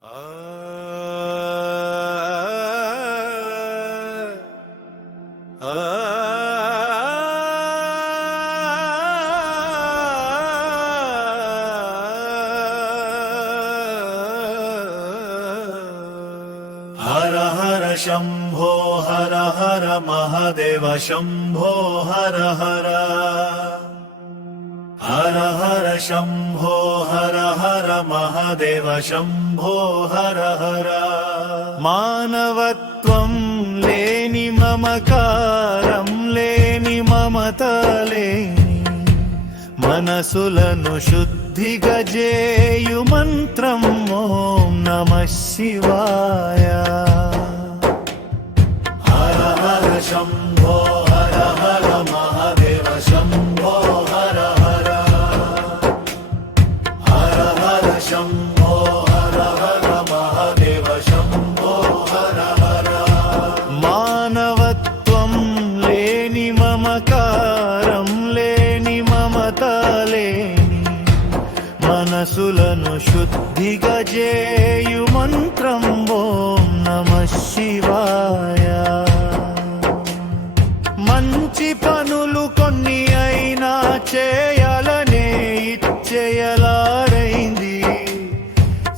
హర హర శంభో హర హర మహాదేవ శంభో హర హర హర హర శంభో హర హర మహాదేవ శంభో హర హర మానవత్వం లేని మమకారం లేని మమత లేని మనసులను శుద్ధిగా చేయు మంత్రం ఓం నమః శివాయ. హర హర శంభో హర హర మహాదేవ శంభో హర హర హర హర శంభో హర హర మహాదేవ శంభో హర హర మానవత్వం లేని మమకారం లేని మమత లేని మనసులను శుద్ధిగా చేయు మంత్రం ఓం నమః శివాయ. మంచి పనులు కొన్ని అయినా చేయాలనే ఇచ్చేయలారైంది,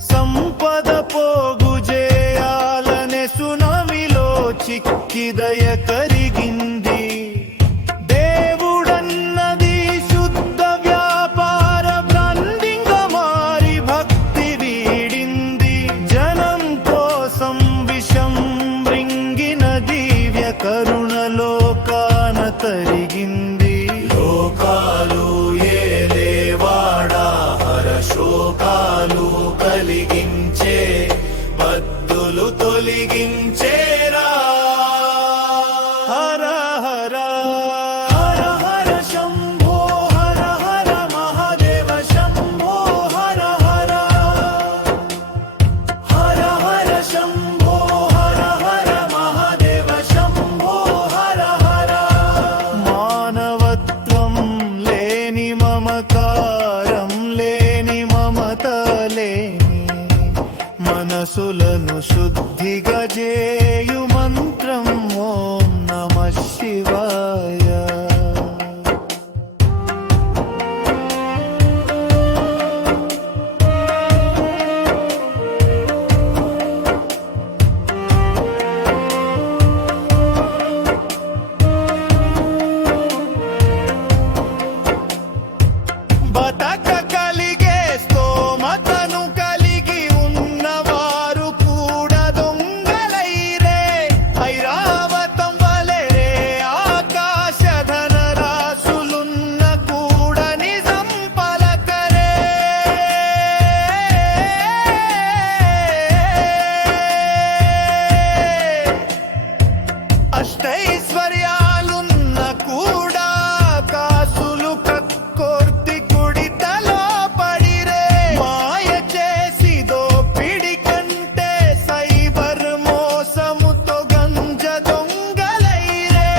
సంపద పోగు చేయాలనే సునామీలో చిక్కి దయ కరిగింది. దేవుడన్నది శుద్ధ వ్యాపార బ్రాండింగ్ మారి భక్తి వీడింది. జనం కోసం విషం మృంగిన దివ్య కరుణలో కాన తరిగింది. లోకాలు ఏలేవాడా హర శోకాలు కలిగించే బద్దులు తొలగించేరా. హర హర హర హర శంభో హర హర మహాదేవ శంభో హర హర హర హర శంభో హర హర మహాదేవ శంభో హర హర మానవత్వం లేని మమకారం లేని మమత లేని మనసులను శుద్ధిగా చేయు మంత్రం ఓం నమః శివాయ. బతక కలిగే స్తోమతను కలిగి ఉన్నవారు కూడా దొంగలైరే. ఐరావతం వలె రే ఆకాశ ధనరాశులున్న కూడా నిజం పలకరే. అష్టైశ్వర్యాలున్న కూడా కాసులు కక్కోర్తి కుడితలో పడిరే. మాయ చేసి దోపిడి కంటే సైబర్ మోసముతో గంజ దొంగలైరే.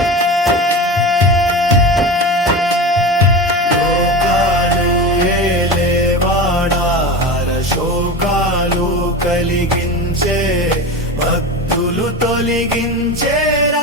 లోకాలు ఏలేవాడా హర శోకాలు కలిగించే భక్తులు తొలగించేరా.